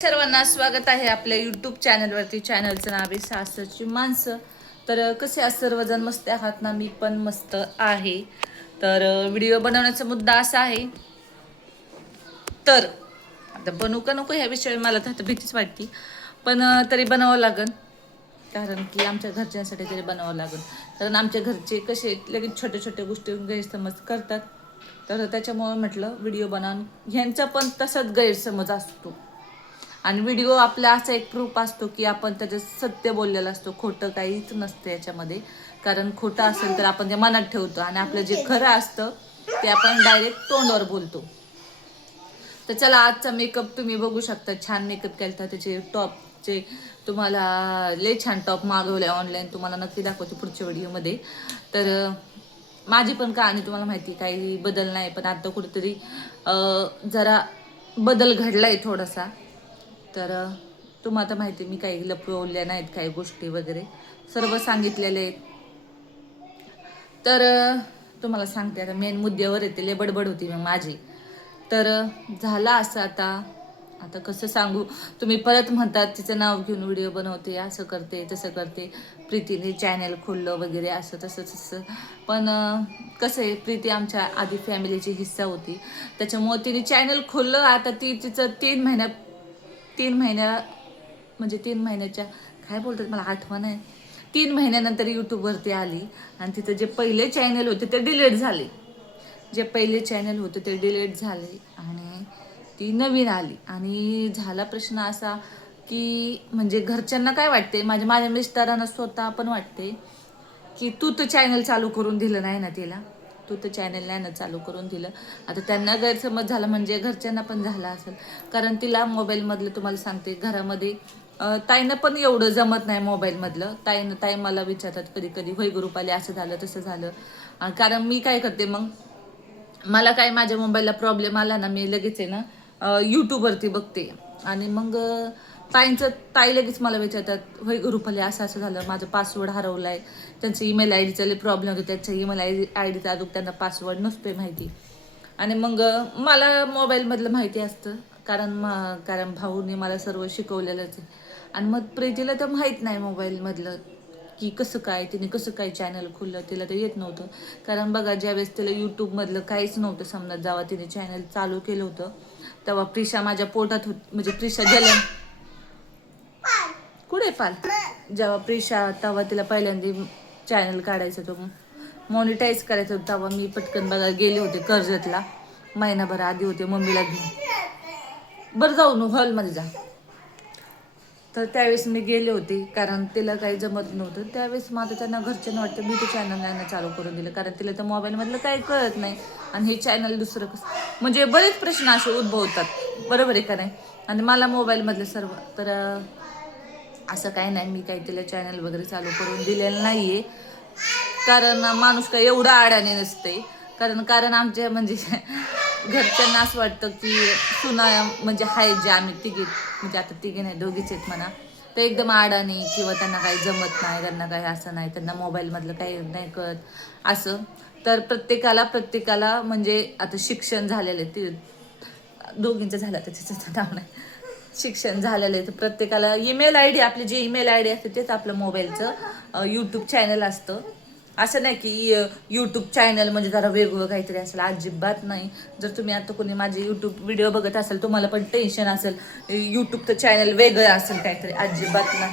सर्वांना स्वागत आहे आपल्या यूट्यूब चॅनलवरती चॅनलचं नाव आहे सासरची माणसं. तर कसे आज सर्वजण मस्त आहात ना? मी पण मस्त आहे. तर व्हिडिओ बनवण्याचा मुद्दा असा आहे. तर आता बनवू का नको ह्या विषयी मला तर आता भीतीच वाटते. पण तरी बनावं लागेल कारण की आमच्या घरच्यांसाठी तरी बनावं लागेल कारण आमच्या घरचे कसे लगेच छोट्या छोट्या गोष्टी गैरसमज करतात. तर त्याच्यामुळे म्हटलं व्हिडिओ बनवून. ह्यांचा पण तसाच गैरसमज असतो. आणि व्हिडिओ आपला असा एक प्रूफ असतो की आपण त्याचं सत्य बोललेलं असतो. खोटं काहीच नसतं याच्यामध्ये. कारण खोटं असेल तर आपण ते मनात ठेवतो आणि आपलं जे खरं असतं ते आपण डायरेक्ट तोंडावर बोलतो. तर चला आजचा मेकअप तुम्ही बघू शकता. छान मेकअप केला त्याचे टॉपचे तुम्हाला लय छान टॉप मागवले ऑनलाईन तुम्हाला नक्की दाखवते पुढच्या व्हिडिओमध्ये तर माझी पण कहाणी तुम्हाला माहिती आहे, काही बदल नाही. पण आता कुठेतरी जरा बदल घडला आहे थोडासा. तर तुम्हाला आता माहिती आहे, मी काही लपवल्या नाहीत काही गोष्टी वगैरे. सर्व सांगितलेले आहेत. तर तुम्हाला सांगते आता मेन मुद्द्यावर येते लय बडबड होती मग माझी. तर झाला असं आता. आता कसं सांगू? तुम्ही परत म्हणतात तिचं नाव घेऊन व्हिडिओ बनवते असं करते तसं करते. प्रीतीने चॅनल खोललं वगैरे असं तसं तसं. पण कसं आहे प्रीती आमच्या आधी फॅमिलीची हिस्सा होती. त्याच्यामुळं तिने चॅनल खोललं आता ती तिचं तीन महिन्या तीन महिन्या म्हणजे तीन महिन्याच्या काय बोलतात मला आठवण आहे. तीन महिन्यानंतर यूट्यूबवरती आली आणि तिथं जे पहिले चॅनल होते ते डिलीट झाले. जे पहिले चॅनल होते ते डिलीट झाले आणि ती नवीन आली. आणि झाला प्रश्न असा की म्हणजे घरच्यांना काय वाटते माझ्या माझ्या मिस्टरांना स्वतः पण वाटते की तू तर चॅनल चालू करून दिलं नाही ना तिला. तू तर चॅनल नाही ना चालू करून दिलं. आता त्यांना गैरसमज झाला म्हणजे घरच्यांना पण झाला असेल. कारण तिला मोबाईलमधलं तुम्हाला सांगते घरामध्ये ताईनं पण एवढं जमत नाही मोबाईलमधलं ताईनं ताई मला विचारतात कधी कधी होय ग्रुप आले असं झालं तसं झालं. कारण मी काय करते मग मला काय माझ्या मोबाईलला प्रॉब्लेम आला ना मी लगेच आहे ना यूट्यूबवरती बघते. आणि मग ताईंचं ताई लगेच मला विचारतात होय रुपाली असं असं झालं माझं पासवर्ड हरवला आहे त्यांचं ईमेल आय डीचा प्रॉब्लेम होतो त्याच्या ईमेल आय डी आय डीचा अजून त्यांना पासवर्ड नसतोय माहिती. आणि मग मला मोबाईलमधलं माहिती असतं कारण मा कारण भाऊने मला सर्व शिकवलेलंच आहे. आणि मग प्रीतीला तर माहीत नाही मोबाईलमधलं की कसं काय तिने कसं काय चॅनल खुललं तिला तर येत नव्हतं. कारण बघा ज्यावेळेस तिला यूट्यूबमधलं काहीच नव्हतं समजा जेव्हा तिने चॅनल चालू केलं होतं तेव्हा प्रिशा माझ्या पोटात होत म्हणजे प्रिशा जलन कुठे पाल? जेव्हा प्रिशा तेव्हा तिला पहिल्यांदा चॅनल काढायचं होतं. मॉनिटाईज करायचं होतं. तेव्हा मी पटकन बघा गेले होते कर्जतला. महिनाभर आधी होते. मम्मीला घेऊन. बरं जाऊ न हॉलमध्ये जा. तर त्यावेळेस मी गेले होते कारण तिला काही जमत नव्हतं. त्यावेळेस मग आता त्यांना घरच्यांना वाटतं मी ते चॅनल नाही चालू करून दिलं कारण तिला तर मोबाईलमधलं काही कळत नाही. आणि हे चॅनल दुसरं कसं? म्हणजे बरेच प्रश्न असे उद्भवतात. बरोबर आहे का नाही? आणि मला मोबाईलमधलं सर्व तर असं काही नाही मी काही तिला चॅनल वगैरे चालू करून दिलेलं नाही आहे कारण माणूस काय एवढं आडाने नसते कारण कारण आमच्या म्हणजे घरच्यांना असं वाटतं की सुना म्हणजे आहे जे आम्ही तिघी म्हणजे आता तिघे नाही दोघीच आहेत म्हणा. ते एकदम आडाने किंवा त्यांना काही जमत नाही त्यांना काही असं नाही त्यांना मोबाईलमधलं काही नाही कळत असं. तर प्रत्येकाला प्रत्येकाला म्हणजे आता शिक्षण झालेलं आहे ते दोघींचं झालं तर तिचं नाव नाही. शिक्षण झालेलं आहे तर प्रत्येकाला ईमेल आय डी आपली जी ईमेल आय डी असते तेच आपलं मोबाईलचं यूट्यूब चॅनल असतं. असं नाही की यूट्यूब चॅनल म्हणजे जरा वेगळं काहीतरी असेल. अजिबात नाही. जर तुम्ही आता कोणी माझे यूट्यूब व्हिडिओ बघत असाल तुम्हाला पण टेन्शन असेल. यूट्यूबचं चॅनल वेगळं असेल काहीतरी. अजिबात नाही.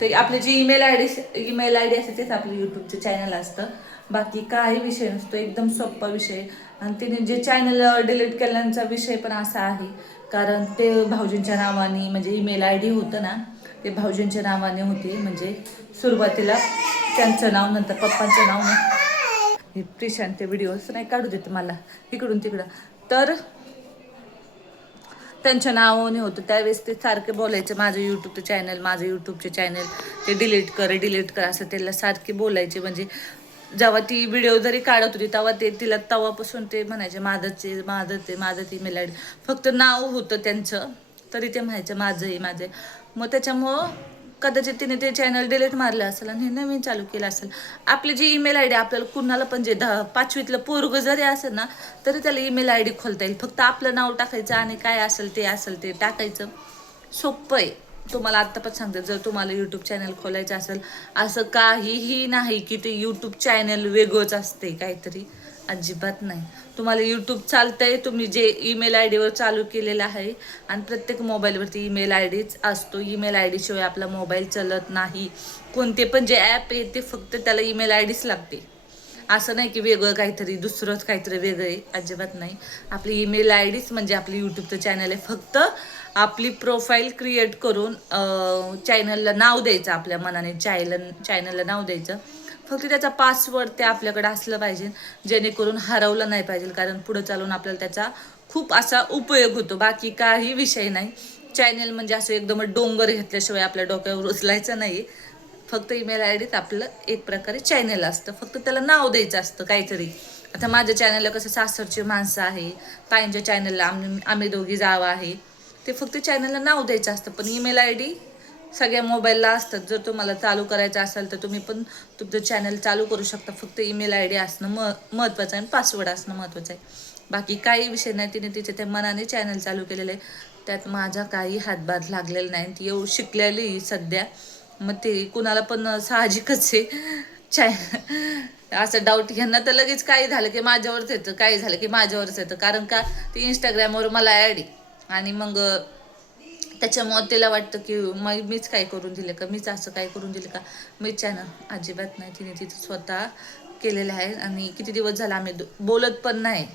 तर आपली जी email I D email I D असते तेच आपलं यूट्यूबचं चॅनल असतं. बाकी काही विषय नसतो. एकदम सोप्पा विषय. आणि तिने जे चॅनल डिलीट केल्याचा विषय पण असा आहे. कारण ते भाऊजींच्या नावाने म्हणजे ईमेल आय डी होतं ना ते भाऊजींच्या नावाने होते. म्हणजे सुरुवातीला त्यांचं नाव नंतर पप्पांचं नाव नाही. हे प्रिशांत ते व्हिडिओज नाही काढू देत मला. इकडून तिकडं. तर त्यांच्या नावाने होतं. त्यावेळेस ते सारखे बोलायचे माझं यूट्यूबचं चॅनल माझं यूट्यूबचे चॅनल ते डिलीट कर डिलीट कर असं त्याला सारखे बोलायचे. म्हणजे जेव्हा ती व्हिडिओ जरी काढत होती तेव्हा ते तिला तेव्हापासून ते म्हणायचे माझंचे माझं ते माझं ती ईमेल आय फक्त नाव होतं त्यांचं. तरी ते म्हणायचं माझं आहे माझं मग त्याच्यामुळं कदाचित तिने ते चॅनल डिलीट मारलं असेल आणि नवीन चालू केलं असेल. आपली जी ईमेल आय डी आपल्याला कुणाला पण जे दहा पाचवीतलं पोरग जरी असेल ना तरी त्याला ईमेल आय डी खोलता येईल. फक्त आपलं नाव टाकायचं आणि काय असेल ते असेल ते टाकायचं. सोपं आहे. तुम्हाला आत्ता पण सांगते जर तुम्हाला यूट्यूब चॅनल खोलायचं असेल असं काहीही नाही की ते यूट्यूब चॅनल वेगळंच असते काहीतरी. अजिबात नाही. तुम्हाला यूट्यूब चालतंय तुम्ही जे ईमेल आय डीवर चालू केलेलं आहे आणि प्रत्येक मोबाईलवरती ईमेल आय डीच असतो. ईमेल आय डीशिवाय आपला मोबाईल चालत नाही. कोणते पण जे ॲप आहे ते फक्त त्याला ईमेल आय डीच लागते असं नाही की वेगळं काहीतरी दुसरंच काहीतरी वेगळं आहे. अजिबात नाही. आपली ईमेल आय डीच म्हणजे आपली यूट्यूबचं चॅनल आहे. फक्त आपली प्रोफाईल क्रिएट करून चॅनलला नाव द्यायचं आपल्या मनाने. चॅनल चॅनलला नाव द्यायचं. फक्त त्याचा पासवर्ड ते आपल्याकडे असलं पाहिजे जेणेकरून हरवलं नाही पाहिजे कारण पुढं चालून आपल्याला त्याचा खूप असा उपयोग होतो. बाकी काही विषय नाही. चॅनेल म्हणजे असं एकदम डोंगर घेतल्याशिवाय आपल्या डोक्यावर उचलायचं नाही. फक्त ईमेल आय डीत आपलं एक प्रकारे चॅनल असतं. फक्त त्याला नाव द्यायचं असतं काहीतरी. आता माझ्या चॅनलला कसं सासरची माणसं आहे ताईंच्या चॅनलला आम्ही आम्ही दोघी जावं आहे. ते फक्त चॅनलला नाव द्यायचं असतं पण ईमेल आय डी सगळ्या मोबाईलला असतात. जर तुम्हाला चालू करायचं असेल तर तुम्ही पण तुमचं चॅनल चालू करू शकता. फक्त ईमेल आय डी असणं म महत्त्वाचं आहे आणि पासवर्ड असणं महत्त्वाचं आहे. बाकी काही विषय नाही. तिने तिच्या त्या मनाने चॅनल चालू केलेलं आहे. त्यात माझा काही हातभार लागलेला नाही. ती एवढं शिकलेली सध्या. मग ते कुणाला पण साहजिकच आहे. चॅ असं डाऊट घ्यांना तर लगेच काही झालं की माझ्यावरच येतं. काही झालं की माझ्यावरच येतं. कारण का? ती इंस्टाग्रामवर मला ॲड आणि मग त्याच्यामुळं तिला वाटतं की मग मीच काय करून दिलं का? मीच असं काय करून दिलं का? मीच ना अजिबात नाही. तिने तिथं स्वतः केलेलं आहे आणि किती दिवस झाला आम्ही बोलत पण नाही.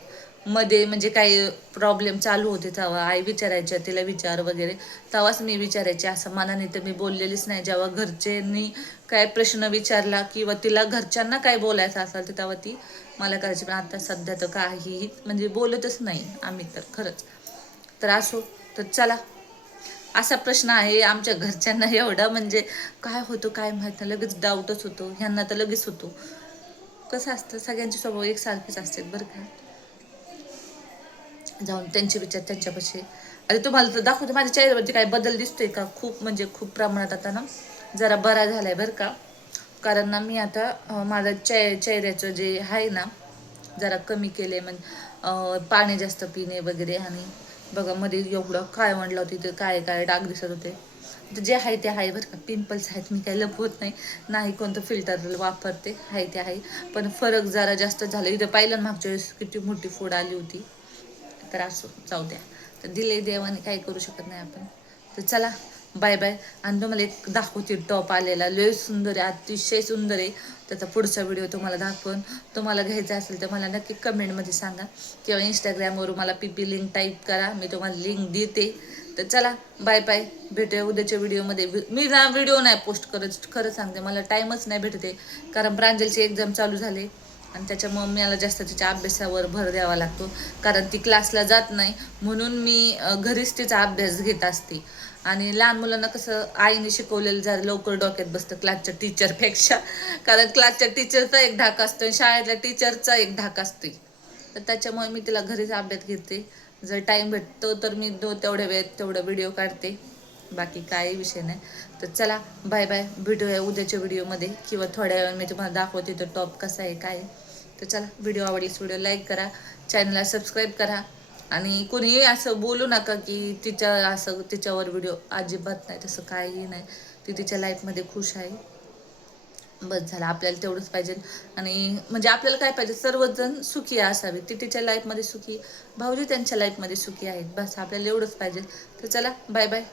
मध्ये म्हणजे काही प्रॉब्लेम चालू होते तेव्हा. आई विचारायच्या तिला विचार वगैरे. तेव्हाच मी विचारायचे असं मनाने तर मी बोललेलीच नाही. जेव्हा घरच्यांनी काय प्रश्न विचारला किंवा तिला घरच्यांना काय बोलायचं असेल तर तेव्हा ती मला करायची पण आता सध्या तर काहीही म्हणजे बोलतच नाही आम्ही तर खरंच. तर असो तर चला. असा प्रश्न आहे आमच्या घरच्यांना एवढा म्हणजे काय होतं काय माहीत नाही. लगेच डाऊटच होतो. ह्यांना तर लगेच होतो. कसं असतं सगळ्यांचे स्वभाव एकसारखेच असतात बरं का. जाऊन त्यांचे विचार त्यांच्यापाशी. अरे तुम्हाला तर दाखवते माझ्या चेहऱ्यावरती काय बदल दिसतोय का? खूप म्हणजे खूप प्रमाणात आता ना. जरा बरा झालाय बरं का. कारण ना मी आता माझा चे चेहऱ्याचं जे आहे ना जरा कमी केले म्हणजे पाणी जास्त पिणे वगैरे आणि बघा मध्ये एवढं काय म्हणलं होतं तिथे काय काय डाग दिसत होते. तर जे आहे ते आहे बरं का. पिंपल्स आहेत मी काही लपवत नाही. नाही कोणतं फिल्टर वापरते आहे ते आहे. पण फरक जरा जास्त झाला. इथं पाहिलं ना मागच्या वेळेस किती मोठी फोड आली होती. तर असो जाऊ द्या. तर दिले देवाने काही करू शकत नाही आपण. तर चला बाय बाय. आणि तुम्हाला एक दाखवते टॉप आलेला. लय सुंदर आहे अतिशय सुंदर आहे. त्याचा पुढचा व्हिडिओ तुम्हाला दाखवून तुम्हाला घ्यायचा असेल तर मला नक्की कमेंटमध्ये सांगा. किंवा इंस्टाग्रामवर मला पी पी लिंक टाईप करा. मी तुम्हाला लिंक देते. तर चला बाय बाय भेटूया उद्याच्या व्हिडिओमध्ये मी व्हिडिओ नाही पोस्ट करत. खरं सांगते मला टाईमच नाही भेटते कारण प्रांजलची एक्झाम चालू झाले. आणि त्याच्या मला जास्त तिच्या अभ्यासावर भर द्यावा लागतो. कारण ती क्लासला जात नाही म्हणून मी घरीच तिचा अभ्यास घेत असते. आणि लहान मुलांना कसं आईने शिकवलेलं जरा लवकर डोक्यात बसतं क्लासच्या टीचरपेक्षा कारण क्लासच्या टीचरचा एक धाक असतो आणि शाळेतल्या टीचरचा एक धाक असतो तर त्याच्यामुळे मी तिला घरीच अभ्यास घेते. जर टाईम भेटतो तर मी दो तेवढ्या वेळेत तेवढा व्हिडिओ काढते. बाकी काही विषय नाही. तर चला बाय बाय भेटूया उद्याच्या व्हिडिओमध्ये किंवा थोड्या वेळाने मी तुम्हाला दाखवते तो टॉप कसा आहे काय तर चला व्हिडिओ आवडलीस व्हिडिओ लाईक करा. चॅनलला सबस्क्राईब करा. आणि कोणीही असं बोलू नका की तिच्या असं तिच्यावर व्हिडिओ अजिबात नाही तसं काहीही नाही. ती तिच्या लाईफमध्ये खुश आहे. बस झालं आपल्याला तेवढंच पाहिजे. आणि म्हणजे आपल्याला काय पाहिजे? सर्वजण सुखी असावे ती तिच्या लाईफमध्ये सुखी भाऊजी त्यांच्या लाईफमध्ये सुखी आहेत. बस आपल्याला एवढंच पाहिजे. तर चला बाय बाय